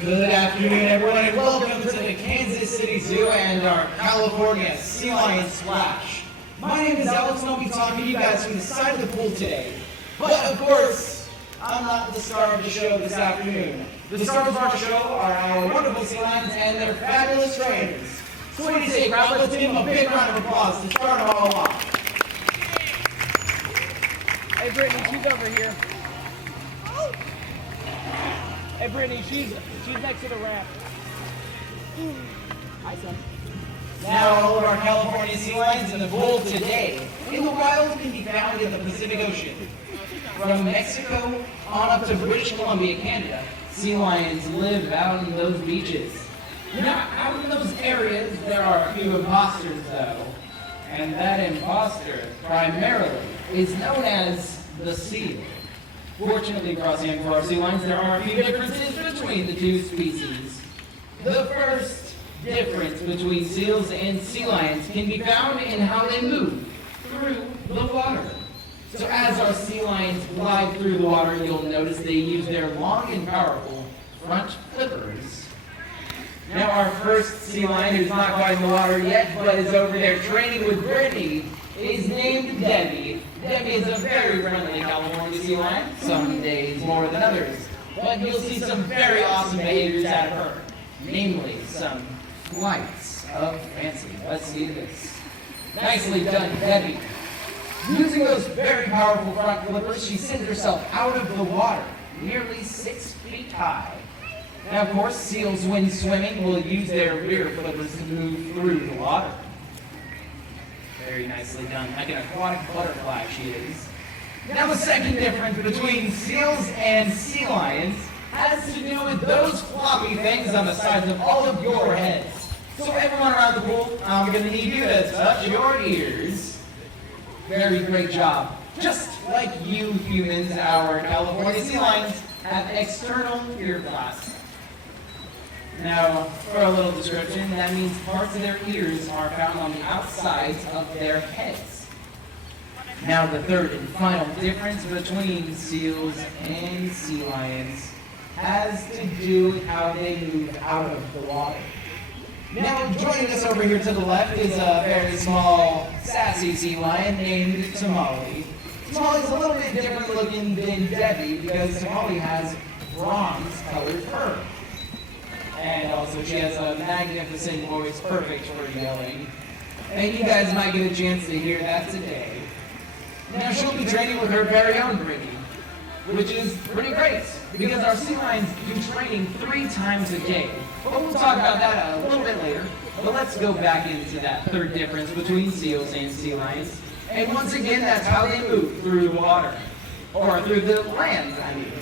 Good afternoon, everyone, and welcome to the Kansas City Zoo and our California Sea Lion Splash. My name is Alex, and I'll be talking to you guys from the side of the pool today. But, of course, I'm not the star of the show this afternoon. The stars of our show are our wonderful sea lions and their fabulous trainers. So what do you say, crowd? Let's give them a big round of applause to start them all off. Hey, Brittany, she's over here. Hey, Brittany, she's next to the ramp. Hi, son. Now, all of our California sea lions in the pool today. In the wild can be found in the Pacific Ocean. From Mexico on up to British Columbia, Canada, sea lions live out in those beaches. Now, out in those areas, there are a few imposters, though. And that imposter, primarily, is known as the seal. Fortunately for us and for our sea lions, there are a few differences between the two species. The first difference between seals and sea lions can be found in how they move through the water. So as our sea lions glide through the water, you'll notice they use their long and powerful front flippers. Now our first sea lion, who's not quite in the water yet, but is over there training with Brittany, is named Debbie. Debbie is a very friendly California sea lion, some days more than others. But you'll see some very awesome behaviors out of her, namely some flights of fancy. Let's see this. Nicely done, Debbie. Using those very powerful front flippers, she sends herself out of the water, nearly 6 feet high. Now, of course, seals, when swimming, will use their rear flippers to move through the water. Very nicely done, like an aquatic butterfly she is. Now, the second difference between seals and sea lions has to do with those floppy things on the sides of all of your heads. So everyone around the pool, I'm going to need you to touch your ears. Very great job. Just like you humans, our California sea lions have external ear flaps. Now, for a little description, that means parts of their ears are found on the outsides of their heads. Now, the third and final difference between seals and sea lions has to do with how they move out of the water. Now, joining us over here to the left is a very small, sassy sea lion named Tamale. Tamale's a little bit different looking than Debbie because Tamale has bronze-colored fur. And also she has a magnificent voice, perfect for yelling. And you guys might get a chance to hear that today. Now she'll be training with her very own Brittany, which is pretty great, because our sea lions do training 3 times a day. But we'll talk about that a little bit later. But let's go back into that third difference between seals and sea lions. And once again, that's how they move through the water. Or through the land, I mean.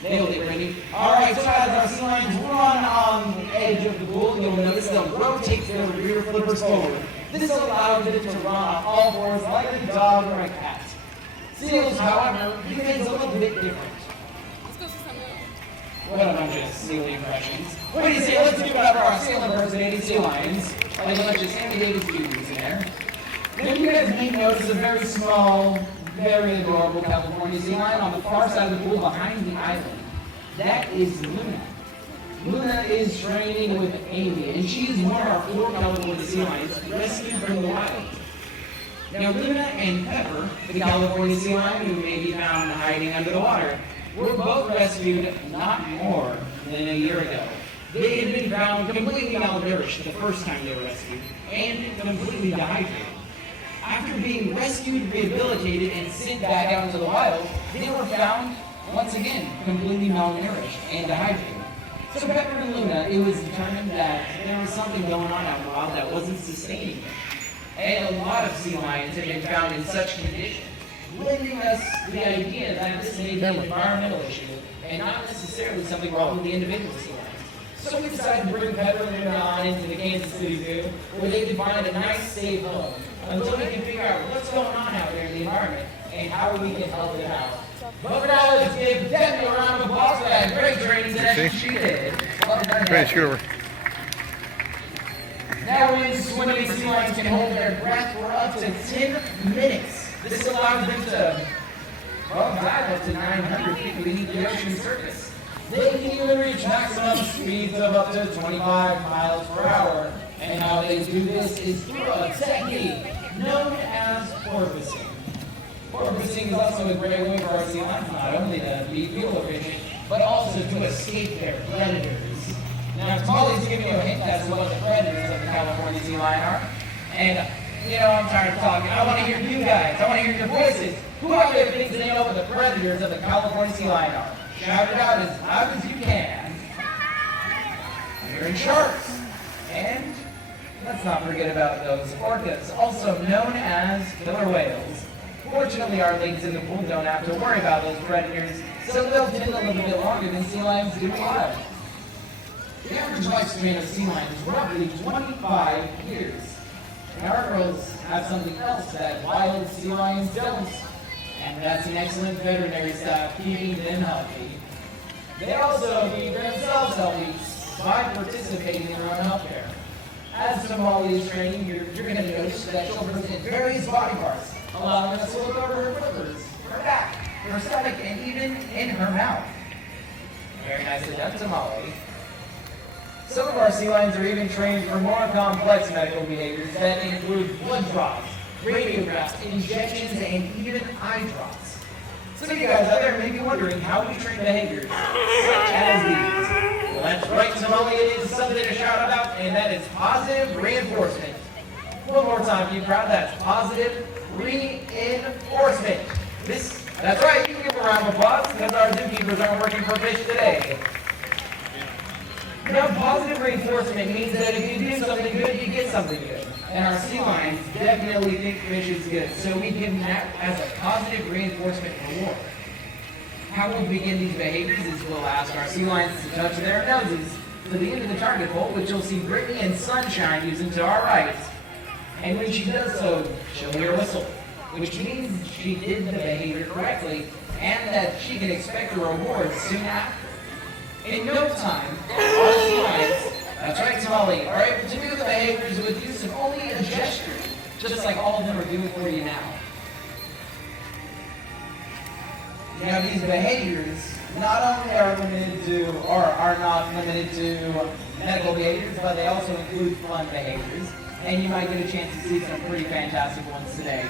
Nailed it, Brittany. Alright, so as our sea lions run on the edge of the pool, you'll notice they'll rotate their rear flippers forward. This allows it to run on all fours like a dog or a cat. Seals, however, do things a little bit different. What a bunch of seal impressions. What do you say? Let's give it up for our seal impersonating sea lions. Like a bunch of Sammy Davis Juniors in there. Now you guys may notice a very small, very adorable California sea lion on the far side of the pool behind the island. That is Luna. Luna is training with Amy, and she is one of our 4 California sea lions rescued from the wild. Now Luna and Pepper, the California sea lion who may be found hiding under the water, were both rescued not more than a year ago. They had been found completely malnourished the first time they were rescued, and completely dehydrated. After being rescued, rehabilitated, and sent back out into the wild, they were found, once again, completely malnourished and dehydrated. So Pepper and Luna, it was determined that there was something going on out in the wild that wasn't sustaining them. And a lot of sea lions have been found in such condition, lending us the idea that this may be an environmental issue and not necessarily something wrong with the individual sea lions. So we decided to bring Pepper and Luna on into the Kansas City Zoo, where they can find a nice, safe home until we can figure out what's going on out there in the environment and how we can help them out. But for now, let's give Debbie a round of applause for that great training session she did. Well done, Great, shoot over. Now in swimming, sea lions can hold their breath for up to 10 minutes. This allows them to, well, dive up to 900 feet beneath the ocean surface. They can even reach maximum speeds of up to 25 miles per hour. And how they do this is through a technique known as porpoising. Porpoising is also a great way for our sea lions not only to be fuel efficient, but also to escape their predators. Now, Tamale's giving you a hint as to what the predators of the California sea lion are. And, I'm tired of talking. I want to hear you guys. I want to hear your voices. Who out there thinks they know what the predators of the California sea lion are? Shout it out as loud as you can. Hearing sharks. And let's not forget about those orcas, also known as killer whales. Fortunately, our ladies in the pool don't have to worry about those predators, so they'll live a little bit longer than sea lions do wild. The average lifespan of sea lions is roughly 25 years. And our girls have something else that wild sea lions don't, and that's an excellent veterinary staff keeping them healthy. They also keep themselves healthy by participating in their own healthcare. As Tamale is training, you're going to notice that she'll present various body parts, allowing us to look over her flippers, her back, her stomach, and even in her mouth. Very nicely done, Tamale. Some of our sea lions are even trained for more complex medical behaviors that include blood draws, radiographs, injections, and even eye drops. Some of you guys out there may be wondering how we train behaviors such as these. Well, that's right, Tamale, it is something to shout about, and that is positive reinforcement. One more time, you crowd, that's positive reinforcement. That's right, you can give a round of applause because our zookeepers aren't working for fish today. Now, positive reinforcement means that if you do something good, you get something good. And our sea lions definitely think fish is good, so we give them that as a positive reinforcement reward. How we begin these behaviors is we'll ask our sea lions to touch their noses to the end of the target pole, which you'll see Brittany and Sunshine using to our right. And when she does so, she'll hear a whistle, which means she did the behavior correctly and that she can expect a reward soon after. In no time, our sea lions, that's right, Tamale, are able to do the behaviors with use of only a gesture, just like all of them are doing for you now. Now, these behaviors not only are not limited to medical behaviors, but they also include fun behaviors. And you might get a chance to see some pretty fantastic ones today.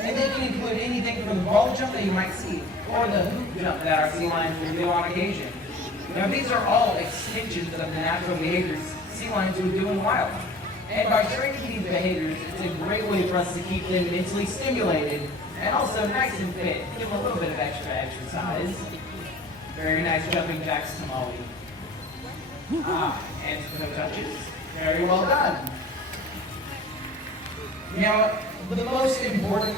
And they can include anything from the ball jump that you might see, or the hoop jump that our sea lions will do on occasion. Now, these are all extensions of the natural behaviors sea lions would do in wild. And by training these behaviors, it's a great way for us to keep them mentally stimulated and also nice and fit. Give them a little bit of extra exercise. Very nice jumping jacks, Tamale. And no touches. Very well done. Now, the most important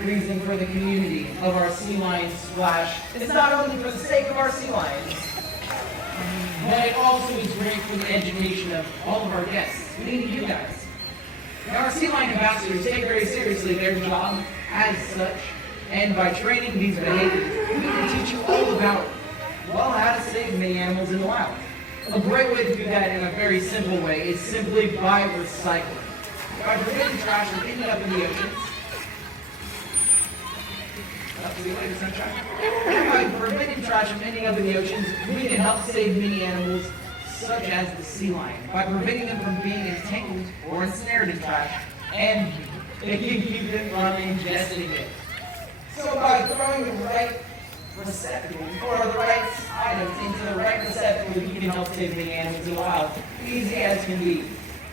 reason for the community of our sea lions splash is not only for the sake of our sea lions, but it also is great for the education of all of our guests, meaning you guys. Now, our sea lion ambassadors take very seriously their job as such, and by training these behaviors, we can teach you all about, well, how to save many animals in the wild. A great way to do that in a very simple way is simply by recycling. By preventing trash from ending up in the oceans, see you later, Sunshine. By preventing trash from ending up in the oceans, we can help save many animals, such as the sea lion, by preventing them from being entangled or ensnared in trash, and it can keep them from ingesting it. So by throwing the right receptacle or the right items into the right receptacle, you can help save many animals in the wild, easy as can be.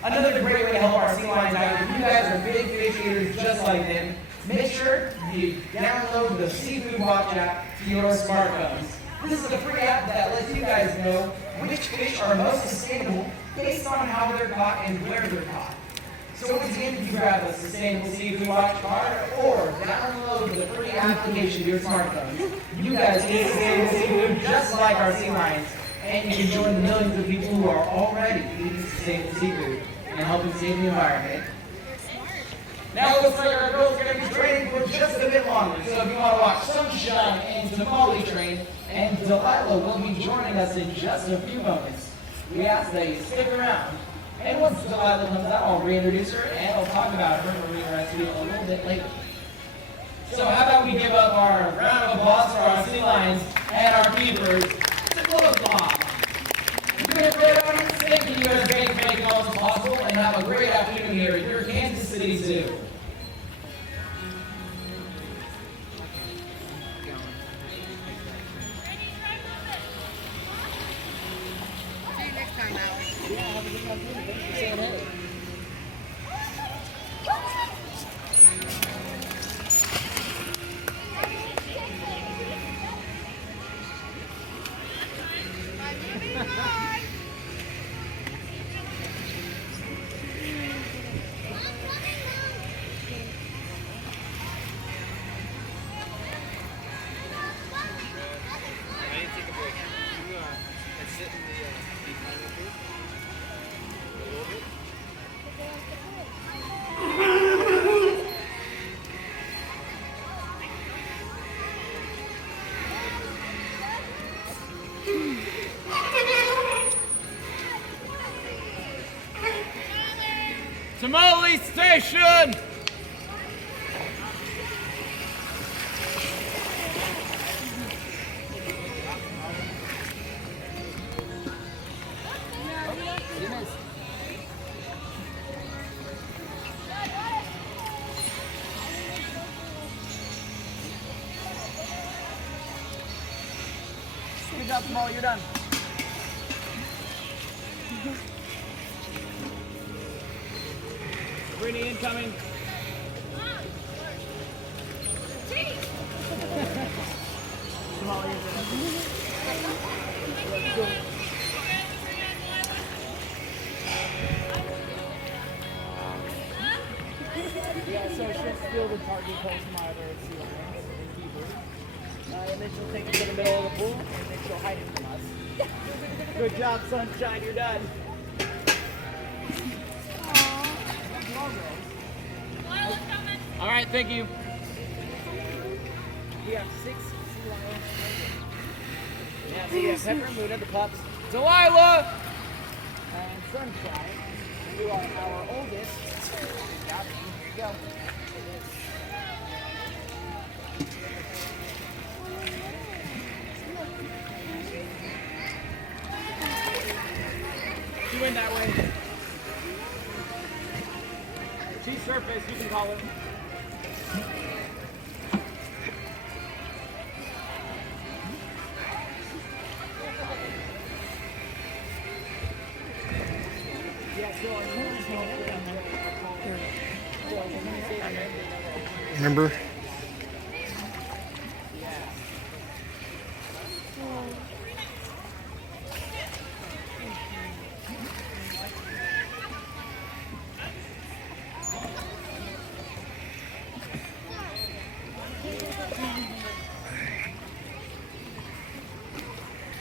Another great way to help our sea lions out, if you guys are big fish eaters just like them, make sure you download the Seafood Watch app to your smartphones. This is a free app that lets you guys know which fish are most sustainable based on how they're caught and where they're caught. So once again, if you grab a Sustainable Seafood Watch card or download the free application to your smartphones, you guys can eat sustainable seafood just like our sea lions, and you can join the millions of people who are already eating sustainable seafood and helping save the environment. Now it looks like our girls are going to be training for just a bit longer, so if you want to watch Sunshine and Tamale train, and Delilah will be joining us in just a few moments. We ask that you stick around. And once Delilah comes out, I'll reintroduce her and I'll talk about her marine rescue a little bit later. So how about we give up our round of applause for our sea lions and our keepers. It's a full applause. Tamale station! Good job, Tamale, you're done. Brittany incoming. Tamale, you're done. Let's go. Yeah, so she'll steal the target post from either sea lions and keepers. And then she'll take it to the middle of the pool, and then she'll hide it from us. Good job, Sunshine, you're done. All right, thank you. We have 6 sea lions. Yeah, so we have Pepper and Luna, the pups. Delilah! And Sunshine. You are our oldest. Good job. Here you go. You went that way. Cheese surface, you can call it. Remember?